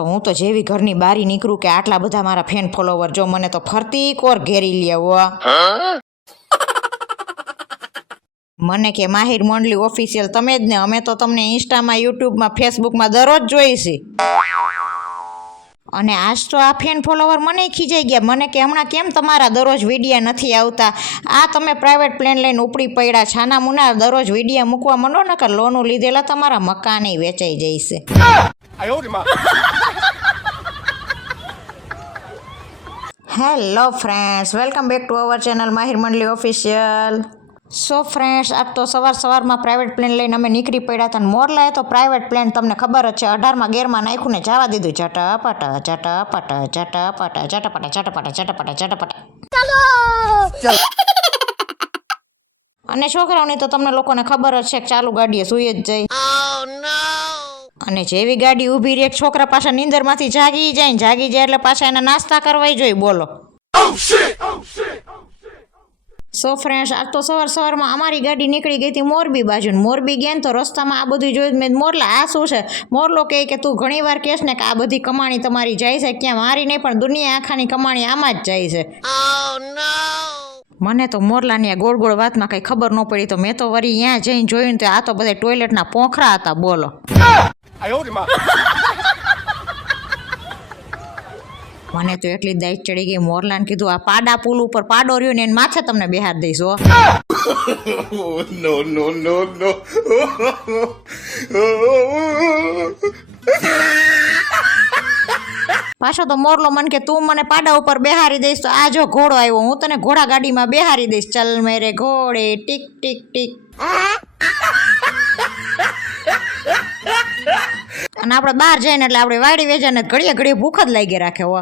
તો હું તો જેવી ઘરની બારી નીકળું કે આટલા બધા મારા ફેન ફોલોવર જો મને તો ફરતી કોર ઘેરી લેવો મને કે માહિર મંડલી ઓફિશિયલ તમે જ ને અમે તો તમને ઇન્સ્ટામાં યુટ્યુબમાં ફેસબુકમાં દરરોજ જોઈશી અને આજ તો આ ફેન ફોલોવર મને ખીજાઈ ગયા મને કે હમણાં કેમ તમારા દરરોજ વિડીયા નથી આવતા આ તમે પ્રાઇવેટ પ્લેન લઈને ઉપડી પડ્યા છાના મુના દરરોજ વિડીયા મૂકવા માંડો ને કે લોનું લીધેલા તમારા મકાને વેચાઈ જઈશે hello friends welcome back to our channel Mahir Mandli official so friends આજ તો સવારમાં પ્રાઇવેટ પ્લેન લઈને અમે નીકળી પડ્યા હતા અને મોરલાએ તો પ્રાઇવેટ પ્લેન તમને ખબર જ છે 18માં ગેરમાં નાખ્યું ને જવા દીધું ચટપટ ચટપટ ચટપટ ચટપટ ચટપટ ચટપટ ચટપટ અને છોકરાઓની તો તમને લોકોને ખબર જ છે કે ચાલુ ગાડીએ સુઈ જ જાય અને જેવી ગાડી ઊભી રહે છોકરા પાછા નીંદરમાંથી જાગી જાય એટલે પાછા એને નાસ્તા કરવા જોઈએ બોલો સો ફ્રેન્ડ્સ આજ તો સવારમાં અમારી ગાડી નીકળી ગઈ હતી મોરબી બાજુ મોરબી ગયા ને તો રસ્તામાં આ બધું જોયું મેં મોરલા આ શું છે મોરલો કહે કે તું ઘણી વાર કહેશ ને કે આ બધી કમાણી તમારી જાય છે ક્યાં મારી નહીં પણ દુનિયા આખાની કમાણી આમાં જ જાય છે મને તો મોરલાની આ ગોળ ગોળ વાતમાં કંઈ ખબર ન પડી તો મેં તો વળી ત્યાં જઈને જોયું ને તો આ તો બધા ટોયલેટના પોખરા હતા બોલો મને તો એટલી દાઈટ ચડી ગઈ મોરલાને કીધું આ પાડા પુલ ઉપર પાડો રહ્યો ને એને માથે તમને બેહાર દઈશ હો નો નો નો નો પાછો તો મોરલો મને કે તું મને પાડા ઉપર બેહારી દઈશ તો આ જો ઘોડો આવ્યો હું તને ઘોડા ગાડીમાં બેહારી દઈશ ચલ મેરે ઘોડે ટીક ટીક ટીક અને આપણે બહાર જઈને એટલે આપણે વાડી વેજાને ઘડીએ ભૂખ જ લાગી રાખે હો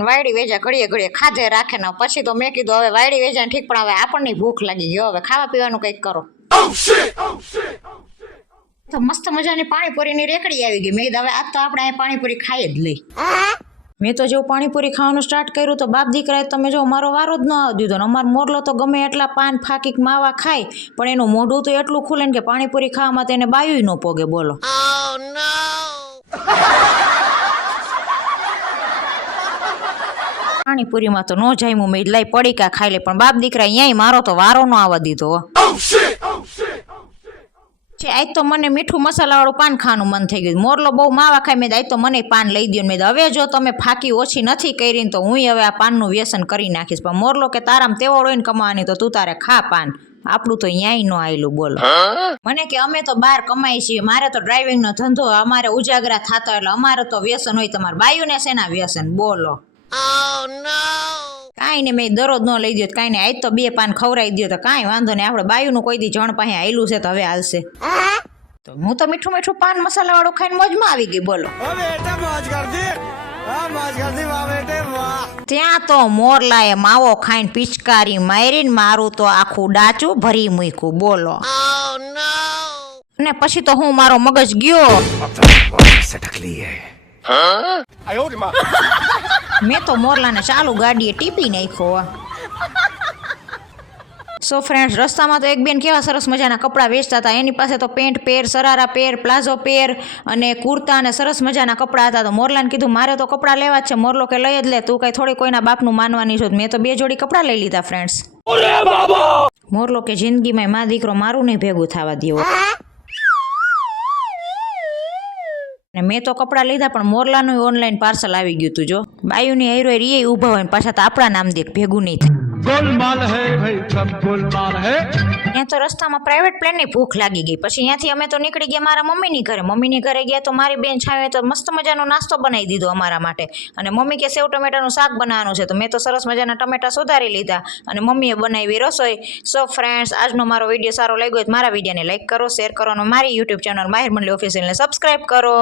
વાયડી વેજા ઘડીએ ખાધે રાખે ને પછી તો મેં કીધું હવે વાયડી વેજા ઠીક પણ હવે આપણને ભૂખ લાગી ગયો હવે ખાવા પીવાનું કંઈક કરો તો મસ્ત મજાની પાણીપુરીની રેકડી આવી ગઈ મેં કીધું હવે આજ તો આપણે અહીં પાણીપુરી ખાઈ જ લઈ મેં તો જો પાણીપુરી ખાવાનું સ્ટાર્ટ કર્યું તો બાપ દીકરાએ તમે જો મારો વારો જ ન આવવા દીધો ને અમારો મોરલો તો ગમે એટલા પાન ફાકીક માવા ખાય પણ એનું મોઢું તો એટલું ખુલે ને કે પાણીપુરી ખાવામાં તો એને બાયું ન પોગે બોલો પાણીપુરીમાં તો ન જાય હું મેં લઈ પડીકા ખાઈ લે પણ બાપ દીકરા અહીંયા મારો તો વારો ન આવવા દીધો આજ તો મને મીઠું મસાલાવાળું પાન ખાવાનું મન થઈ ગયું મોરલો બહુ માવા ખાય મેં આજ તો મને પાન લઈ દો મેં હવે જો તમે ફાકી ઓછી નથી કરી તો હું હવે આ પાનનું વ્યસન કરી નાખીશ પણ મોરલો કે તારામ તેવડ હોય ને કમાવાની તો તું તારે ખા પાન આપણું તો ન્યાય ન આવેલું બોલો મને કે અમે તો બહાર કમાઈ છીએ મારે તો ડ્રાઇવિંગનો ધંધો અમારે ઉજાગરા થતા એટલે અમારે તો વ્યસન હોય તમારે બાયુને શેના વ્યસન બોલો કાંઈ ને મેં દરરોજ ન લઈ દો કાંઈ ને આજ તો 2 પાન ખવડાવી દો તો કાંઈ વાંધો નહીં આપણે બાયુનું કોઈ દી જણ પાસે આવેલું છે તો હવે હાલશે તો હું તો મીઠું પાન મસાલા વાળું ખાઈને મોજમાં આવી ગઈ બોલો ત્યાં તો મોરલાએ માવો ખાઈને પિચકારી મારીને મારું તો આખું ડાચું ભરી મૂક્યું બોલો અને પછી તો હું મારો મગજ ગયો મેં તો મોરલાને ચાલુ ગાડીએ ટીપી નાખ્યો સો ફ્રેન્ડ્સ રસ્તામાં તો એક બેન કેવા સરસ મજાના કપડાં વેચતા હતા એની પાસે તો પેન્ટ પેર સરારા પેર પ્લાઝો પેર અને કુર્તા અને સરસ મજાના કપડાં હતા તો મોરલાને કીધું મારે તો કપડાં લેવા જ છે મોરલો કે લઈ જ લે તું કઈ થોડી કોઈના બાપનું માનવાની છો મેં તો 2 જોડી કપડાં લઈ લીધા ફ્રેન્ડ્સ મોરલો કે જિંદગીમાં મા દીકરો મારું નહીં ભેગું થવા દેવો ને મેં તો કપડાં લીધા પણ મોરલાનું ઓનલાઈન પાર્સલ આવી ગયું હતું જો બાયુની હેરો એ ઊભા હોય પાછા તો આપણા નામ દેખ ભેગું નહીં ત્યાં તો રસ્તામાં પ્રાઇવેટ પ્લેનની ભૂખ લાગી ગઈ પછી ત્યાંથી અમે તો નીકળી ગયા મારા મમ્મીની ઘરે ગયા તો મારી બેન છાવે તો મસ્ત મજાનો નાસ્તો બનાવી દીધો અમારા માટે અને મમ્મી કે સેવ ટમેટાનું શાક બનાવવાનું છે તો મેં તો સરસ મજાના ટમેટા સુધારી લીધા અને મમ્મીએ બનાવી રસોઈ સો ફ્રેન્ડ્સ આજનો મારો વિડીયો સારો લાગ્યો હોય તો મારા વિડીયોને લાઈક કરો શેર કરો અને મારી યુટ્યુબ ચેનલ માહિર મંડલી ઓફિશિયલને સબસ્ક્રાઈબ કરો